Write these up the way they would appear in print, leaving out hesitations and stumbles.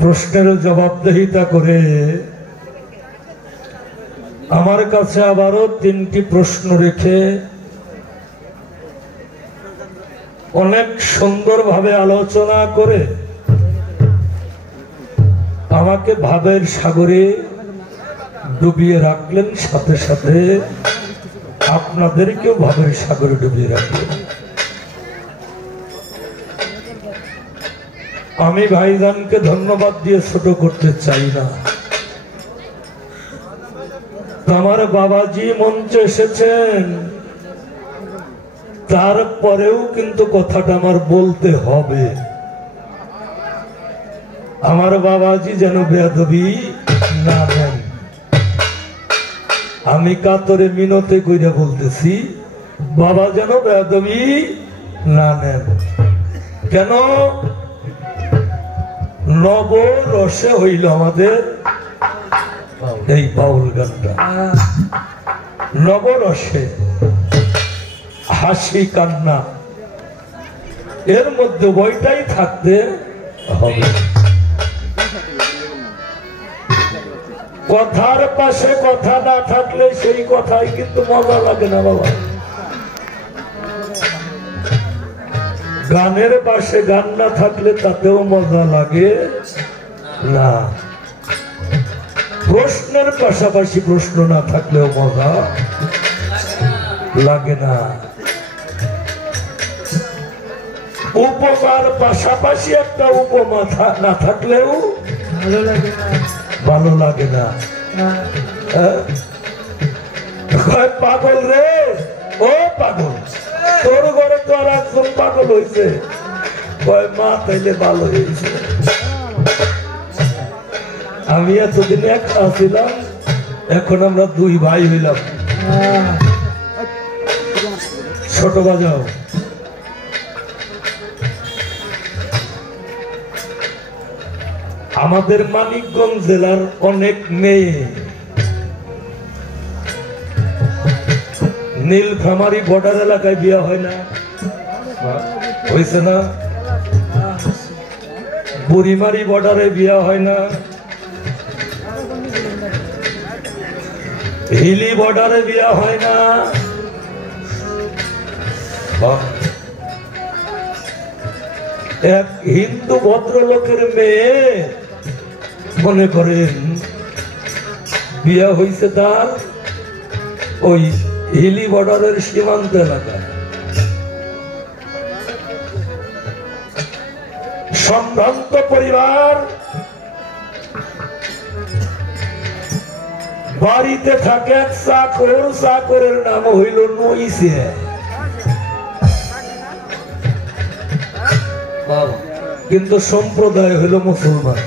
প্রশ্নের জবাবদিহিতা করে আমার কাছে আবারও 3টি প্রশ্ন রেখে অনেক সুন্দরভাবে আলোচনা করে আমাকে ভাবের সাগরে ডুবিয়ে রাখলেন, সাথে সাথে আপনাদেরকেও ভাবের সাগরে ডুবিয়ে রাখলেন। আমি ভাইজানকে ধন্যবাদ দিয়ে ছোট করতে চাই না। আমার বাবাজি মঞ্চে এসেছেন, তারপরেও কিন্তু কথাটা আমার বলতে হবে। আমার বাবাজি যেন বেয়াদবি না দেন। আমি কাতরে মিনতে কইরা বলতেছি, বাবা যেন বেয়াদবি না নেন। কেন? নব রসে হইল আমাদের এই বাউল গানটা, নবরসে হাসি কান্না এর মধ্যে বইটাই থাকতে হবে। কথার পাশে কথা না থাকলে সেই কথাই কিন্তু মজা লাগে না বাবা। গানের পাশে গান না থাকলে তাতেও মজা লাগে না। প্রশ্নের পাশাপাশি প্রশ্ন না থাকলেও মজা লাগে না। উপমার পাশাপাশি একটা উপমা না থাকলেও ভালো লাগে না। পাগল রে, ও পাগল, তোর ঘরে তো আর একজন পাগল হয়েছে, মা তাইলে ভালো হয়েছে। আমি এতদিন একা ছিলাম, এখন আমরা 2 ভাই হইলাম। ছোট বাজাও। আমাদের মানিকগঞ্জ জেলার অনেক মেয়ে নীলফামারী বর্ডার এলাকায় বিয়ে হয় না, হয়েছে না? বুড়িমারি বর্ডারে বিয়ে হয় না, হিলি বর্ডারে বিয়ে হয় না। এক হিন্দু ভদ্রলোকের মেয়ে মনে করেন বিয়ে হয়েছে তার ওই হিলি বর্ডারের সীমান্ত এলাকায়। সম্ভ্রান্ত পরিবার, বাড়িতে থাকে এক চাকর, চাকরের নাম হইল নইছে। কিন্তু সম্প্রদায় হইল মুসলমান।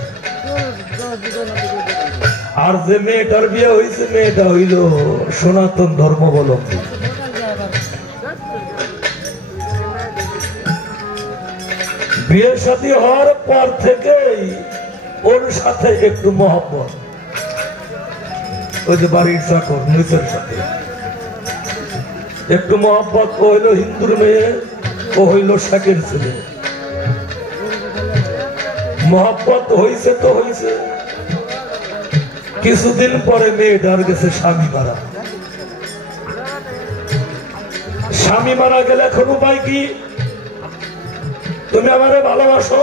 আর যে মেয়েটার বিয়ে হয়েছে, মেয়েটা হইল সনাতন ধর্মাবলম্বী। বিয়ে শাদী হওয়ার পর থেকেই ওর সাথে একটু মহব্বত, ওই যে বাড়ির চাকর নিচের সাথে একটু মহব্বত। ও হইল হিন্দুর মেয়ে, ও হইল শাকের ছেলে। মহব্বত হইছে তো হইছে, কিছুদিন পরে মেয়েটার গেছে স্বামী মারা। স্বামী মারা গেলে এখন উপায় কি? তুমি আমারে ভালোবাসো,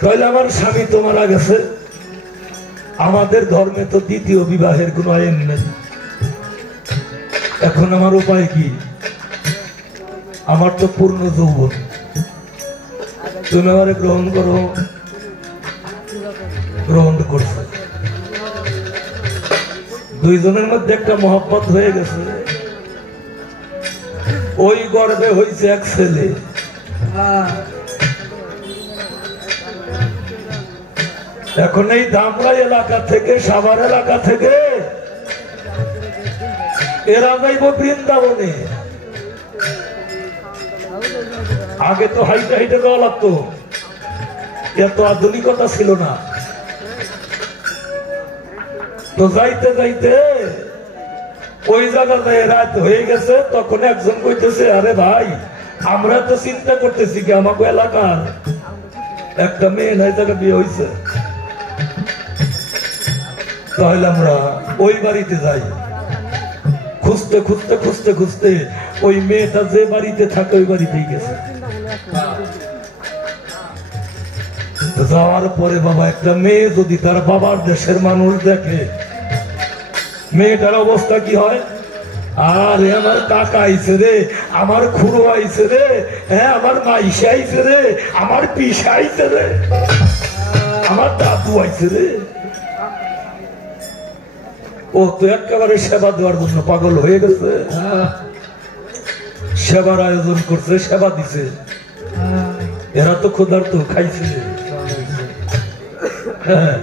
তাহলে আমার স্বামী তো মারা গেছে। আমাদের ধর্মে তো দ্বিতীয় বিবাহের কোন আইন নেই। এখন আমার উপায় কি? আমার তো পূর্ণ যৌবন, তুমি আমারে গ্রহণ করো। গ্রহণ করছে, দুইজনের মধ্যে একটা মহব্বত হয়ে গেছে। ওই গর্ভে হয়েছে এক ছেলে। এখন এই ধামরাই এলাকা থেকে, সাভার এলাকা থেকে এরা যাইব বৃন্দাবনে। আগে তো হাইটে হাইটে যাওয়া লাগতো, এত আধুনিকতা ছিল না। তো যাইতে যাইতে ওই জায়গায় রাত হয়ে গেছে। তখন একজন কইতেছে, আরে ভাই, আমরা তো চিন্তা করতেছি কি আমাকে এলাকার একটা মেয়ে নাই তাকে বিয়ে হয়েছে, তাহলে আমরা ওই বাড়িতে যাই, খুঁজতে খুঁজতে খুঁজতে খুঁজতে ওই মেয়েটা যে বাড়িতে থাকে ওই বাড়িতেই গেছে। যাওয়ার পরে বাবা একটা মেয়ে যদি তার বাবার দেশের মানুষ দেখে, মেয়েটার অবস্থা কি হয়? আরে আমার কাকা আইছে রে, আমার খুড়ো আইছে রে, হ্যাঁ আমার মাইশা আইছে রে, আমার পিসা আইছে রে, আমার দাদু আইছে রে। ও তো একেবারে সেবা দেওয়ার জন্য পাগল হয়ে গেছে, সেবার আয়োজন করছে, সেবা দিছে, এরা তো ক্ষুধার্ত, খাইছে, হ্যাঁ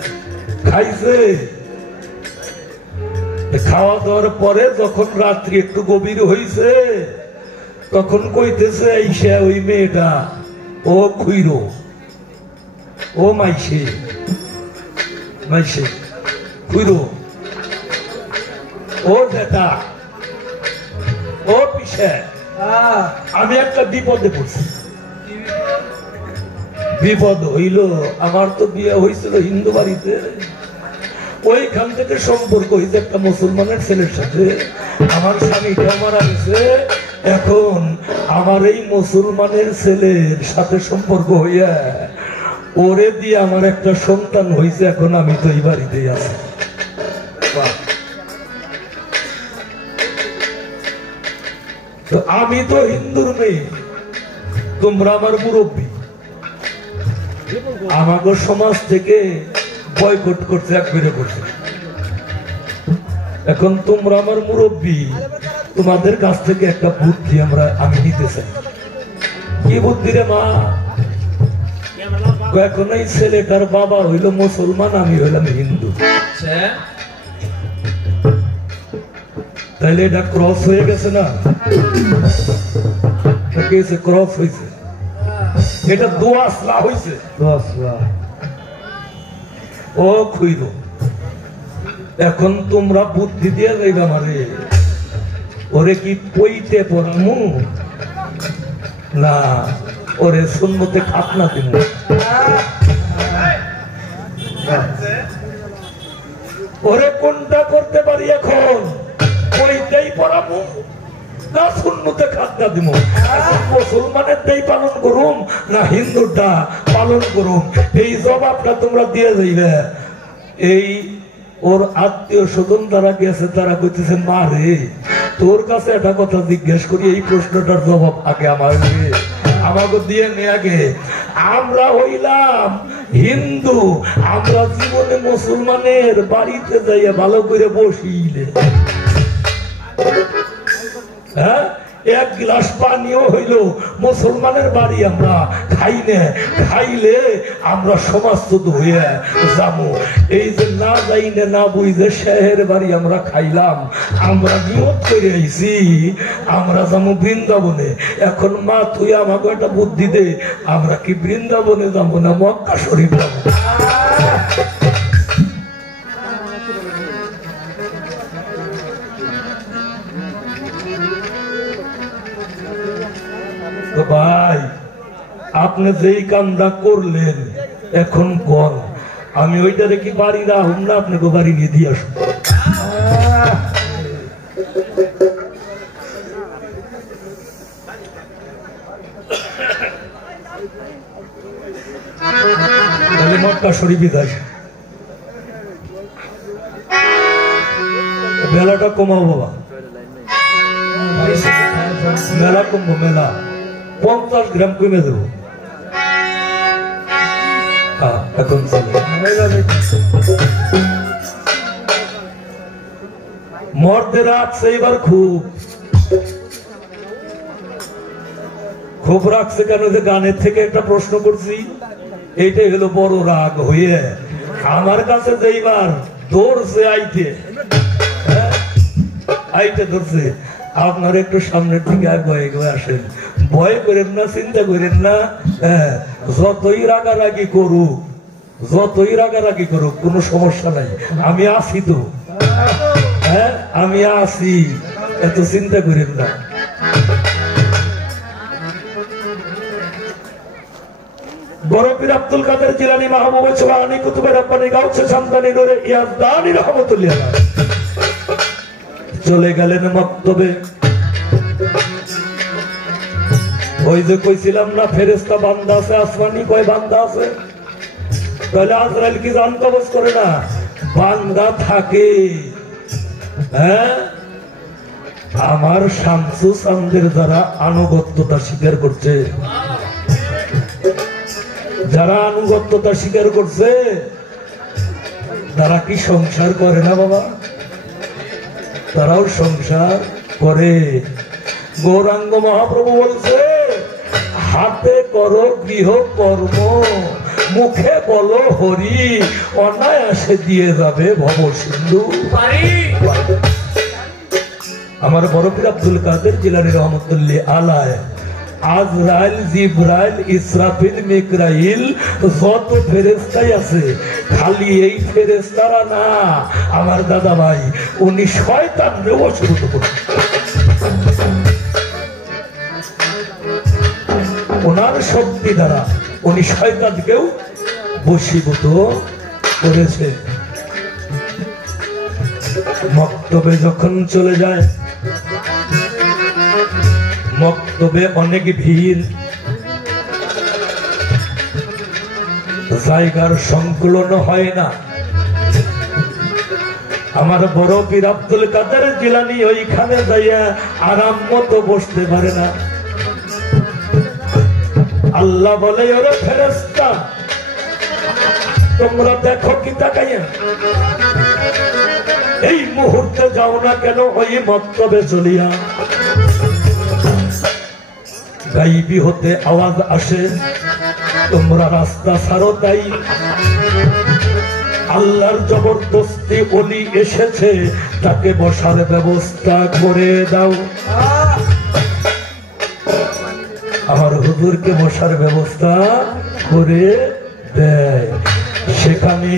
খাইছে। খাওয়া দাওয়ার পরে যখন রাত্রি একটু গভীর হইছে তখন কইতেছে এইসা ওই মেয়েটা, ও খুইরো, ও মাইসে, মাইসে খুইরো, ও জেঠা, ও পিসা, আমি একটা বিপদে পড়ছি। বিপদ হইল, আমার তো বিয়ে হয়েছিল হিন্দু বাড়িতে, ওইখান থেকে সম্পর্ক হয়েছে একটা মুসলমানের ছেলের সাথে, আমার স্বামীটা মারা গেছে, এখন আমার এই মুসলমানের ছেলের সাথে সম্পর্ক হইয়া ওরে দিয়ে আমার একটা সন্তান হয়েছে, এখন আমি তো এই বাড়িতেই আছি। তো আমি তো হিন্দুর মেয়ে, তোমরা আমার মুরব্বী, আমাকে সমাজ থেকে বয়কট করছে, একবারে করছে। এখন তোমরা আমার মুরব্বী, তোমাদের কাছ থেকে একটা বুদ্ধি আমি নিতে চাই। কি বুদ্ধি রে মা? এখন এই ছেলেটার বাবা হইল মুসলমান, আমি হইলাম হিন্দু, তাইলে এটা ক্রস হয়ে গেছে না? ক্রস হয়েছে, এটা দোয়াসলা হয়েছে, দোয়াসলা। ও খুইল, এখন তোমরা বুদ্ধি দিয়ে যাইবা মারে, ওরে কি পইতে পড়ামু না ওরে সুন্নতে খাতনা দিব? ওরে কোনটা করতে পারি এখন? পইতেই পড়ামু না সুন্নতে খাতনা দিব? মুসলমানের দেই পালন করুম না হিন্দুটা পালন করুম? এই জবাবটা তোমরা দিয়ে যাইবে। এই ওর আত্মীয় স্বজন যারা গেছে তারা কইতেছে, মা রে তোর কাছে একটা কথা জিজ্ঞেস করি, এই প্রশ্নটার জবাব আগে আমাকে দিয়ে নে আগে। আমরা হইলাম হিন্দু, আমরা জীবনে মুসলমানের বাড়িতে যাইয়া ভালো করে বসিলে, হ্যাঁ এক গ্লাস পানিও হইল মুসলমানের বাড়ি আমরা খাই না, খাইলে আমরা সমাজচ্যুত হয়ে যাবো। এই যে না যাই না বুঝে শেহের বাড়ি আমরা খাইলাম, আমরা নিয়ত করে আইছি আমরা যাবো বৃন্দাবনে। এখন মা তুই আমাকে একটা বুদ্ধি দে, আমরা কি বৃন্দাবনে যাবো না মক্কা শরীফ যাবো? ভাই আপনি যেই কামটা করলেন এখন কোন, আমি ওইটারে কি বাড়ি রাখুন না আপনাকে বাড়ি নিয়ে দিয়ে আসুন? তাহলে মক্কা শরীফে যাই, বেলাটা কমাও বাবা, মেলা কমবো, মেলা 50 গ্রাম কমে দেবো। এখন মর্দের রাখছে এবার খুব রাখছে কেন? যে গানের থেকে একটা প্রশ্ন করছি, এইটাই হলো বড় রাগ হয়ে আমার কাছে যেইবার ধরছে আইতে ধরছে। আপনার একটু সামনের দিকে আসেন, ভয় করেন না, চিন্তা করেন না, যতই রাগারাগি করুক কোনো সমস্যা নাই, আমি আছি তো, হ্যাঁ আমি আছি, এত চিন্তা করেন না। বড় পীর আব্দুল কাদের জিলানী মাহবুবে সুবহানী কুতুবে রব্বানী গাউসে শামদানী নূরে ইয়াজদানী রহমাতুল্লাহ চলে গেলেন মক্তবে। ওই যে কইছিলাম না ফেরেশতা বান্দা আছে, আসমানি কয় বান্দা আছে, তাহলে আজরাইল কি জান কবজ করে না? বান্দা থাকে। হ্যাঁ, আমার শামসু চাঁদের যারা আনুগত্যতা স্বীকার করছে, যারা আনুগত্যতা স্বীকার করছে তারা কি সংসার করে না বাবা? তারাও সংসার করে। গৌরাঙ্গ মহাপ্রভু বলছে, হাতে করো গৃহ কর্ম, মুখে বলো হরি, অনায়াসে দিয়ে যাবে ভব সিন্ধু। আমার বড় পীর আব্দুল কাদের জিলানী রহমাতুল্লাহ আলাইহি আজরাইল, জিবরাইল, ইসরাফিল, মিকরাইল যত ফেরেশতাই আছে, খালি এই ফেরেশতারা না, আমার দাদা ভাই উনি শয়তানরে বশীভূত করেন। ওনার শক্তি দ্বারা উনি শয়তানকেও বশীভূত করেছে। মক্তবে যখন চলে যায়, মক্তবে অনেক ভিড়, জায়গার সংকুলন হয় না। আমার বড় পীর আব্দুল কাদের জিলানী ওইখানে যাইয়া আরাম মতো বসতে পারে না। আল্লাহ বলে, ওরে ফেরেশতা তোমরা দেখো কি তাকাইয়া, এই মুহূর্তে যাও না কেন ওই মক্তবে চলিয়া? গাইবি হতে আওয়াজ আসে, তোমরা রাস্তা ছাড়ো। তাই আল্লাহর জবরদস্তি ওলি এসেছে, তাকে বসার ব্যবস্থা করে দাও। আমার হুজুরকে বসার ব্যবস্থা করে দেয়। সেখানে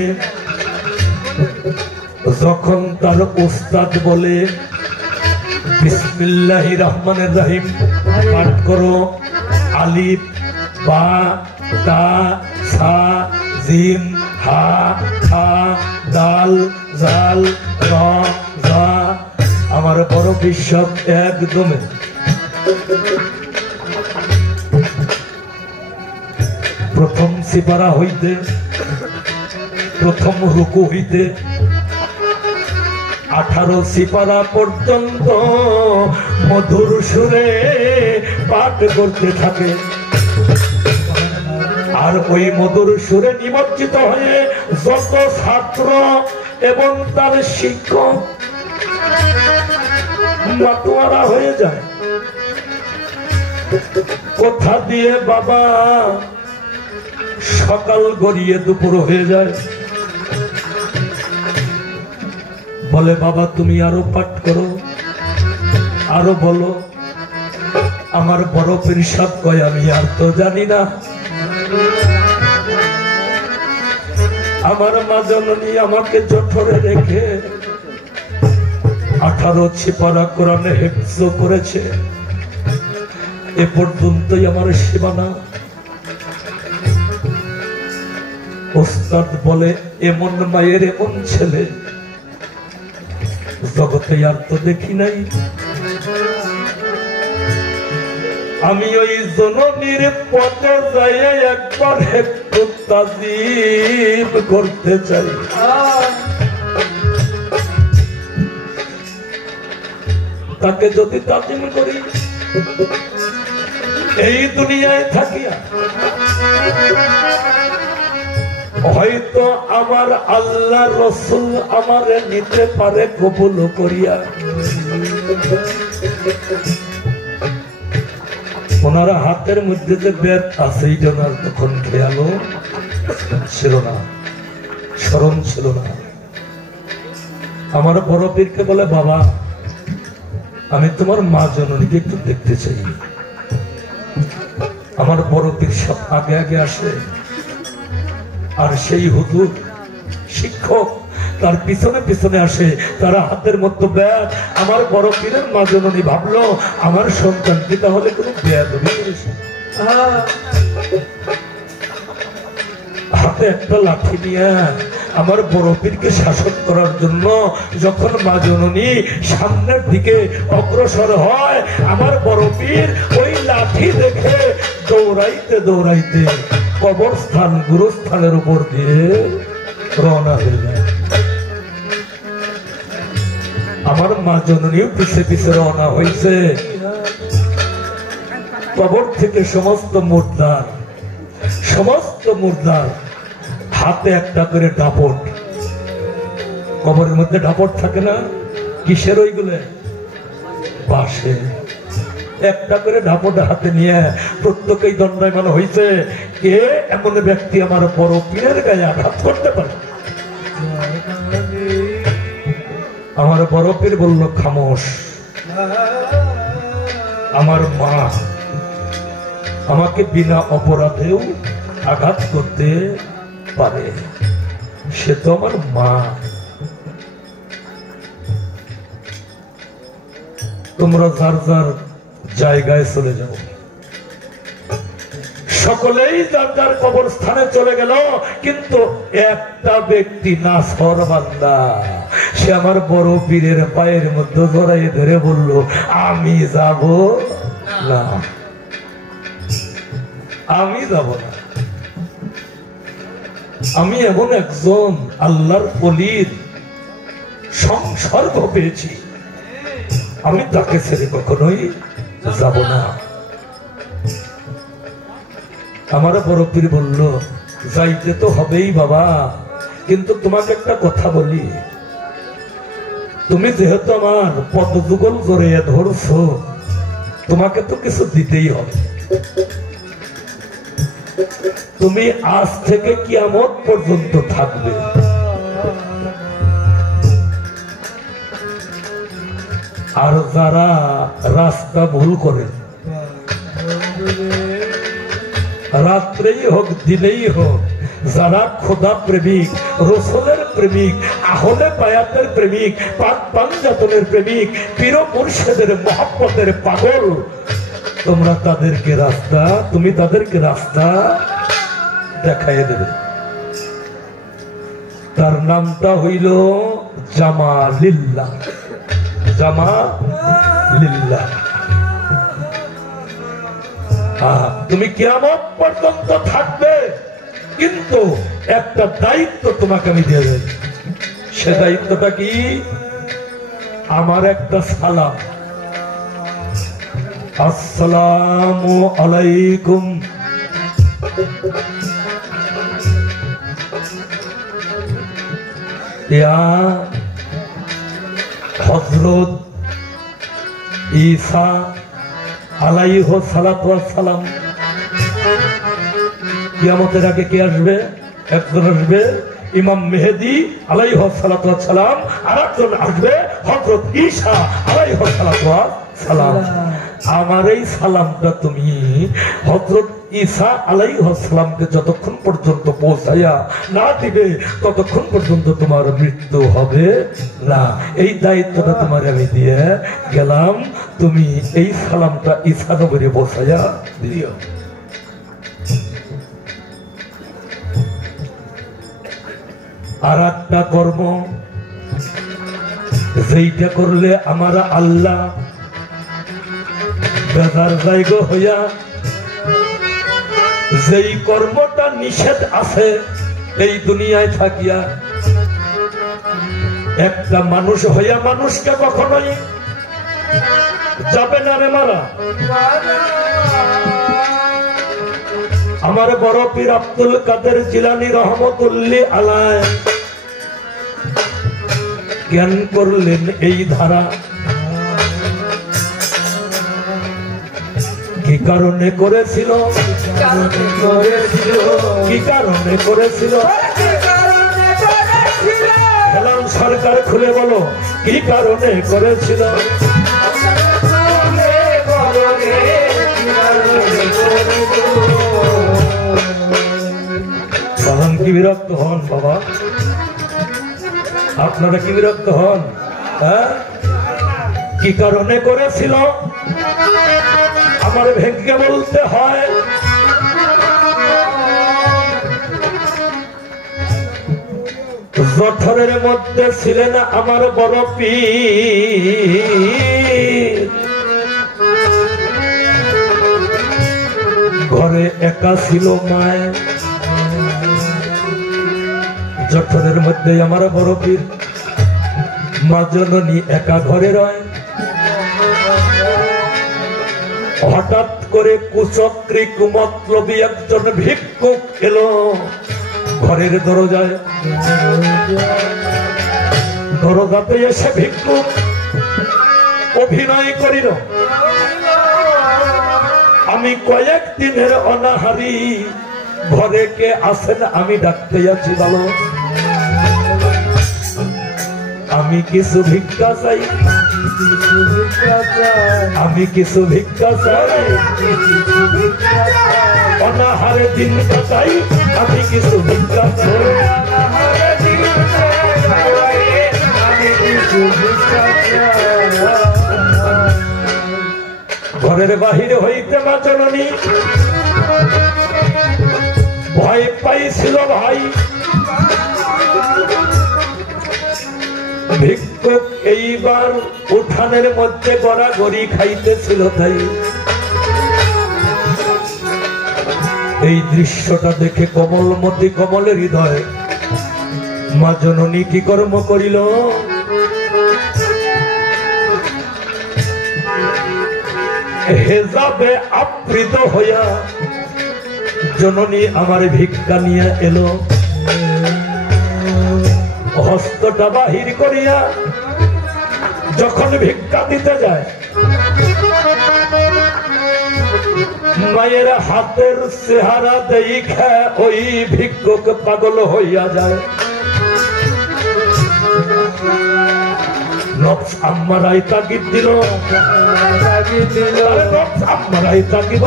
যখন তার উস্তাদ বলে, বিসমিল্লাহির রহমানির রহিম পাঠ করো, আলিফ বা তা সা জিম হা খা দাল জাল র জা, আমার বড় বিশ্বাস একদম প্রথম সিপারা হইতে, প্রথম রুকু হইতে 18 সিপারা পর্যন্ত মধুর সুরে পাঠ করতে থাকে। আর ওই মধুর সুরে নিমজ্জিত হয়ে যত ছাত্র এবং তার শিক্ষক মাতোয়ারা হয়ে যায়। কোথা দিয়ে বাবা সকাল গড়িয়ে দুপুর হয়ে যায়। বলে, বাবা তুমি আরো পাঠ করো, আরো বলো। আমার বড় পীর সাহেব কয়, আমি আর তো জানি না। আমার মা জননী আমাকে জঠরে রেখে 18 ছিপারা কোরআনে হেফজ করেছে, এ পর্যন্তই আমার সীমানা। ওস্তাদ বলে, এমন মায়ের এমন ছেলে জগতে আর তো দেখি নাই। আমি ওই জননীর পথে যাই একবার একটু তাজিম করতে চাই। তাকে যদি তাজিম করি এই দুনিয়ায় থাকিয়া, হয়তো আমার আল্লাহ রসুল আমারে নিতে পারে কবুল করিয়া। ওনারা হাতের মধ্যে যে বেদ আছে, এই জন্য তখন খেয়ালও ছিল না, স্মরণ ছিল না। আমার বড় পীরকে বলে, বাবা আমি তোমার মা জননীকে একটু দেখতে চাই। আমার বড় পীর সব আগে আগে আসে, আর সেই হুজুর শিক্ষক তার পিছনে পিছনে আসে। তারা হাতের মধ্যে ব্যাগ। আমার বড় পীরের মা জননী ভাবলো, আমার সন্তানটি তাহলে কোনো বেয়াদবি করেছে। হাতে একটা লাঠি নিয়ে আমার বড় পীরকে শাসন করার জন্য যখন মা জননী সামনের দিকে অগ্রসর হয়, আমার বড় পীর ওই লাঠি দেখে দৌড়াইতে দৌড়াইতে কবরস্থান গুরুস্থানের উপর দিয়ে রওনা হয়ে যায়। আমার মা জননী পিছে পিছে রওনা হয়েছে। কবর থেকে সমস্ত মুর্দার হাতে একটা করে ডাপট। কবরের মধ্যে ডাপট থাকে না? কিসের ওইগুলো? বাঁশে। একটা করে ডাপট হাতে নিয়ে প্রত্যেকেই দণ্ডায়মান হয়েছে, কে এমন ব্যক্তি আমার বড় পীরের গায়ে আঘাত করতে পারে। আমার বড় পীর বলল, খামোশ। আমার মা আমাকে বিনা অপরাধেও আঘাত করতে পারে, সে তো আমার মা। তোমরা যার যার জায়গায় চলে যাও। সকলেই যার যার কবরস্থানে চলে গেল, কিন্তু একটা ব্যক্তি না সরবান্দা, সে আমার বড় পীরের পায়ের মধ্যে জড়াই ধরে বলল, আমি যাব না, আমি যাব না। আমি এমন একজন আল্লাহর ওলির সংসর্গ পেয়েছি, আমি তাকে ছেড়ে কখনোই যাব না। আমার বড় পীর বলল, যাইতে তো হবেই বাবা, কিন্তু তোমাকে একটা কথা বলি, তুমি যেহেতু আমার পদযুগল জড়িয়ে ধরছো, তোমাকে তো কিছু দিতেই হবে। তুমি আজ থেকে কিয়ামত পর্যন্ত থাকবে। আর যারা রাস্তা ভুল করে, রাত্রেই হোক দিনেই হোক, যারা খোদা প্রেমিক, রসুলের প্রেমিক, আহলে বায়াতের প্রেমিক, পাক পাঞ্জাতনের প্রেমিক, পীর মুর্শিদের মহব্বতের পাগল, তুমি তাদেরকে রাস্তা দেখাইয়ে দেবে। তার নামটা হইল জামালিল্লাহ। জামালিল্লাহ। তুমি কিয়ামত পর্যন্ত থাকবে, কিন্তু একটা দায়িত্ব তোমাকে আমি দিয়ে দেব। সে দায়িত্বটা কি? আমার একটা সালাম, আসসালামু আলাইকুম। হযরত ঈসা আলাইহিস সালাতু ওয়াস সালাম। কিয়ামতের আগে কে আসবে? একজন আসবে ইমাম মেহেদী আলাইহিস সালাতু ওয়াস সালাম, আর একজন আসবে হযরত ঈসা আলাইহিস সালাতু ওয়াস সালাম। আমার এই সালামটা তুমি হযরত ঈসা আলাইহিস সালামকে যতক্ষণ পর্যন্ত পৌঁছাইয়া না দিবে, ততক্ষণ পর্যন্ত তোমার মৃত্যু হবে না। এই দায়িত্বটা তোমার আমি দিয়ে গেলাম, তুমি এই সালামটা ঈসা নবীরে পৌঁছাইয়া দিও। আর একটা কর্ম, যেইটা করলে আমার আল্লাহ বেজার জায়গা হইয়া, যেই কর্মটা নিষেধ আছে এই দুনিয়ায় থাকিয়া, একটা মানুষ হইয়া মানুষকে কখনোই যাবে না রে মারা। আমার বড় পীর আব্দুল কাদের জিলানী রহমতুল্লাহ আলাইহি জ্ঞান করলেন এই ধারা। কি কারণে করেছিল? কি কারণে করেছিল? হেলাল সরকার খুলে বলো, কি কারণে করেছিল? কি বিরক্ত হন বাবা? আপনারা কি বিরক্ত হন? হ্যাঁ, কি কারণে করেছিল? আমার ভেঙ্গে বলতে হয়। জঠরের মধ্যে ছিলেন আমার বড় পীর, ঘরে একা ছিল মায়ের। জঠরের মধ্যে আমার বড় পীর, মা জননী একা ঘরে রয়। হঠাৎ করে কুচক্রী কুমতলবী একজন ভিক্ষুক এলো ঘরের দরজায়। দরজাতে এসে ভিক্ষুক অভিনয় করিল, আমি কয়েকদিনের অনাহারি, ঘরে কে আসেন আমি ডাকতে যাচ্ছি ভালো, আমি কিছু ভিক্ষা চাই, আমি কিছু ভিক্ষা চাই, অনাহারে দিন কাটাই, আমি কিছু ভিক্ষা চাই। ঘরের বাহিরে হইতে মা জননী ভয় পাইছিল ভাই। ভিক্ষুক এইবার উঠানের মধ্যে গড়াগড়ি খাইতেছিল, তাই এই দৃশ্যটা দেখে কমলমতি কমলের হৃদয় মা জননী কি কর্ম করিল, হেজাবে আবৃত হইয়া জননী আমার ভিক্ষা নিয়ে এলো। হস্তটা বাহির করিয়া যখন ভিক্ষা দিতে যায়, মায়ের হাতের চেহারা দেখে ওই ভিক্ষুক পাগল হইয়া যায়। নফস আম্মারাই তাগিদ দিল, নফস আম্মারাই তাগিদ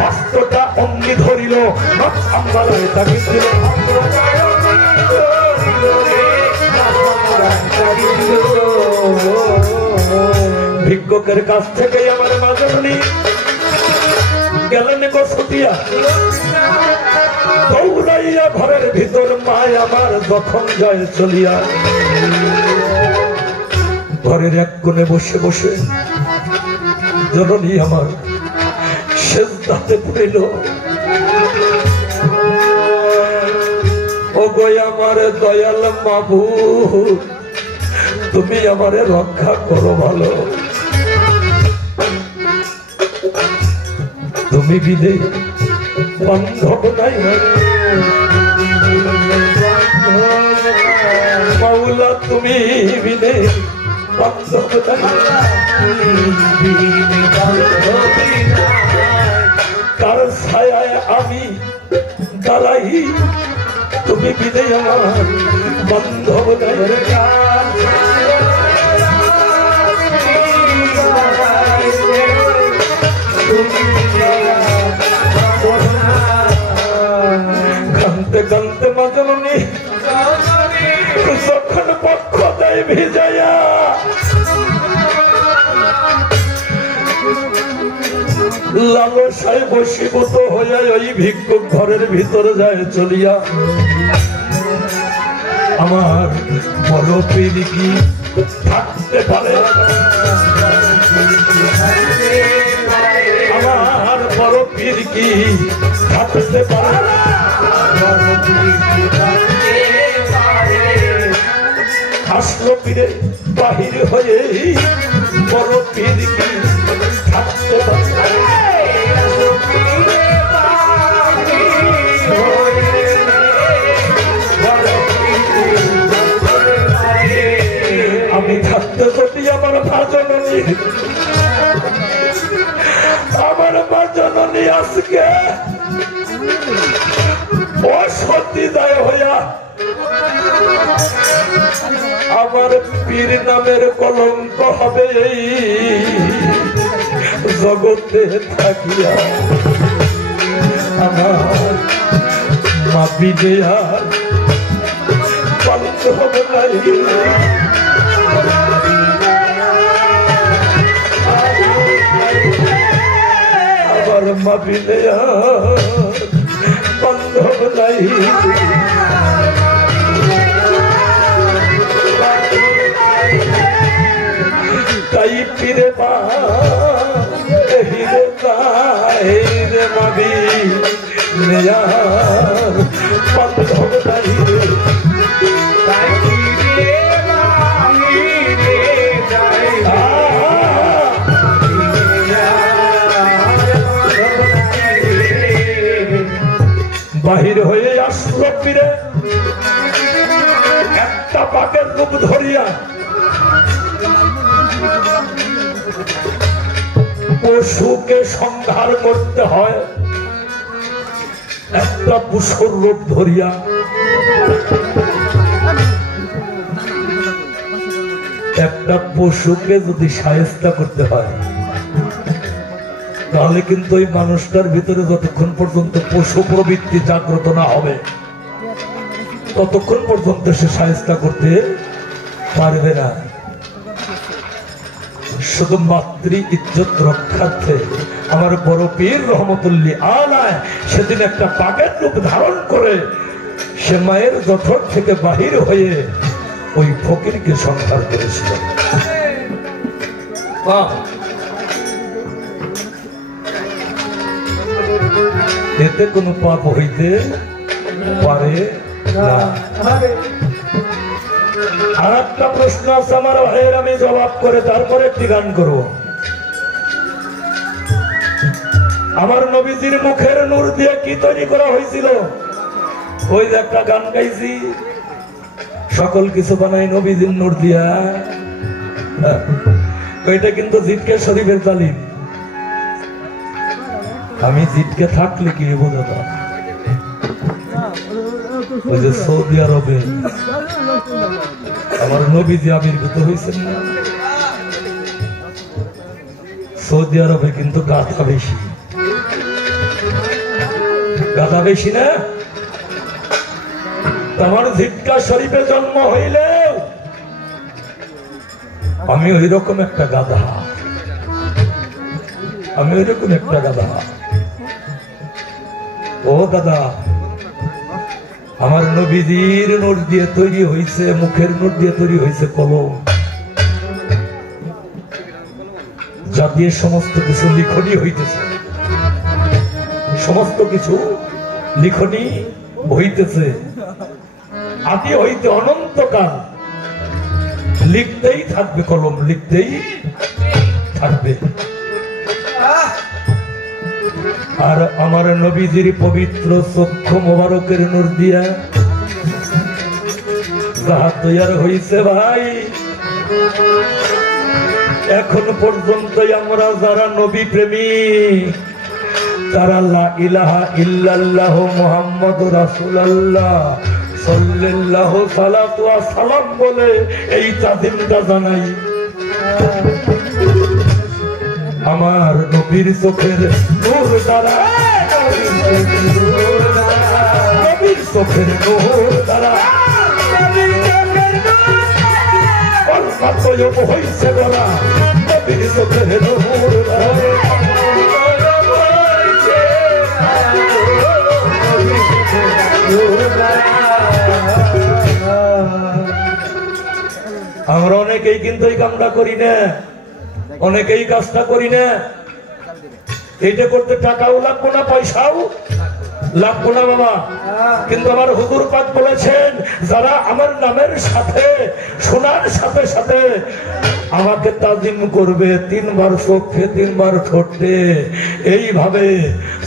হস্তটা অঙ্গি ধরিল, নফস আম্মারাই তাগিদ দিল। ভিক্ষুকের কাছ থেকে আমার মা জননী গেলেন গো ছুটিয়া, দৌড়াইয়া ঘরের ভিতর মায় আমার যখন যায় চলিয়া। ঘরের এক কোণে বসে বসে জননী আমার সেজদাতে পড়িল, ও গো আমার দয়াল মাবুদ, তুমি আমারে রক্ষা করো ভালো, তুমি বিদে বান্ধব নাই মাওলা, তুমি বিদে বান্ধব নাই, কার ছায়ায় আমি দাঁড়াই, তুমি বিদে আমার বান্ধব নাই। কানতে কানতে মা জননী যখন পক্ষ দেয় ভিজাইয়া, লালসায় বশীভূত হইয়া ওই ভিক্ষুক ঘরের ভিতরে যায় চলিয়া। আমার বড় পীর কি থাকতে পারে, আমার বড় পীর কি থাকতে পারে, আসলো পীরে বাহির হয়ে বড় পীর কি থাকতে পারে। আমি থাকতে যদি আমার মা জননী, আমার মা জননী আজকে অসতীদায় হইয়া আমার পীর নামের কলঙ্ক হবে এই জগতে থাকিয়া। আমার মা বিজয়া বান্ধব নাই, আমার মা বিজয়া বান্ধব নাই। নেয়ার বান্ধব নাই রে। বাহির হয়ে আসলো ফিরে একটা বাঘের রূপ ধরিয়া, পশুকে সংহার করতে হয় একটা পশুর রূপ ধরিয়া। একটা পশুকে যদি শায়েস্তা করতে হয় তাহলে কিন্তু ওই মানুষটার ভিতরে যতক্ষণ পর্যন্ত পশু প্রবৃত্তি জাগ্রত না হবে ততক্ষণ পর্যন্ত সে শায়েস্তা করতে পারবে না। শুধু মাতৃ ইজ্জত রক্ষার্থে আমার বড় পীর রহমতুল্লাহ আলায় সেদিন একটা বাঘের রূপ ধারণ করে সে মায়ের জঠর থেকে বাহির হয়ে ওই ফকিরকে সংহার করেছিল। এতে কোনো পাপ হইতে পারে না। আর একটা প্রশ্ন আছে আমার ভাইয়ের, আমি জবাব করে তারপরে একটি গান করব। আমার নবীজির মুখের নূর দিয়ে কি তৈরি করা হয়েছিল? ওই যে একটা গান গাইছি, সকল কিছু বানাই নবীজির নূর দিয়া। ওইটা কিন্তু জিটকে শরীফের তালিম। আমি জিটকে থাকলে কি বোঝাতাম, ওই যে সৌদি আরবে আমার নবীজি আবির্ভূত হয়েছেন না, সৌদি আরবে কিন্তু গাধা বেশি, গাধা বেশি না। আমার জিটকা শরীফে জন্ম হইলেও আমি ওই রকম একটা গাধা, আমি ওই রকম একটা গাধা। ও দাদা, আমার নবীজির নূর দিয়ে তৈরি হয়েছে, মুখের নূর দিয়ে তৈরি হয়েছে কলম, যা দিয়ে সমস্ত কিছু লিখনি হইতেছে, সমস্ত কিছু লিখনি হইতেছে। আদি হইতে অনন্তকাল লিখতেই থাকবে কলম, লিখতেই থাকবে। আর আমার নবীজির পবিত্র চক্ষু মোবারকের নূর দিয়া যাহা তৈয়ার হইছে ভাই, এখন পর্যন্ত আমরা যারা নবী প্রেমী তারা লা ইলাহা ইল্লাল্লাহ মুহাম্মাদুর রাসূলুল্লাহ সাল্লাল্লাহু সালাতু ওয়া সালাম বলে এই তাজিমটা জানাই। আমার নবীর চোখের নূর দ্বারা, নবীর চোখের নূর দ্বারা হইছে বলা, নবীর চোখের নূর দ্বারা আমরা অনেকেই কিন্তু এই কামটা করি না, অনেকেই কাজটা করি না। এইটা করতে টাকাও লাগবো না, পয়সাও লাগবো না বাবা। কিন্তু আমার হুজুর পাক বলেছেন, যারা আমার নামের সাথে শোনার সাথে সাথে আমাকে তাজিম করবে, 3 বার চোখে 3 বার ঠোঁটে এইভাবে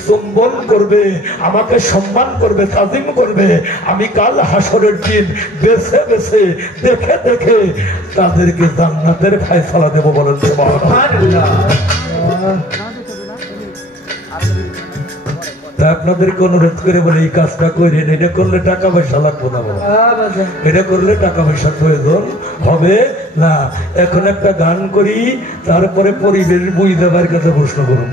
চুম্বন করবে, আমাকে সম্মান করবে, তাজিম করবে, আমি কাল হাসরের দিন বেছে বেছে দেখে দেখে তাদেরকে জান্নাতের ফয়সালা দেব। বলেন সুবহানাল্লাহ। আপনাদেরকে অনুরোধ করে বলে এই কাজটা করেন, এটা করলে টাকা পয়সা লাগবে না বাবা, এটা করলে টাকা পয়সা প্রয়োজন হবে না। এখন একটা গান করি, তারপরে পরিবেশ বুঝ দেবার কাছে প্রশ্ন করুন।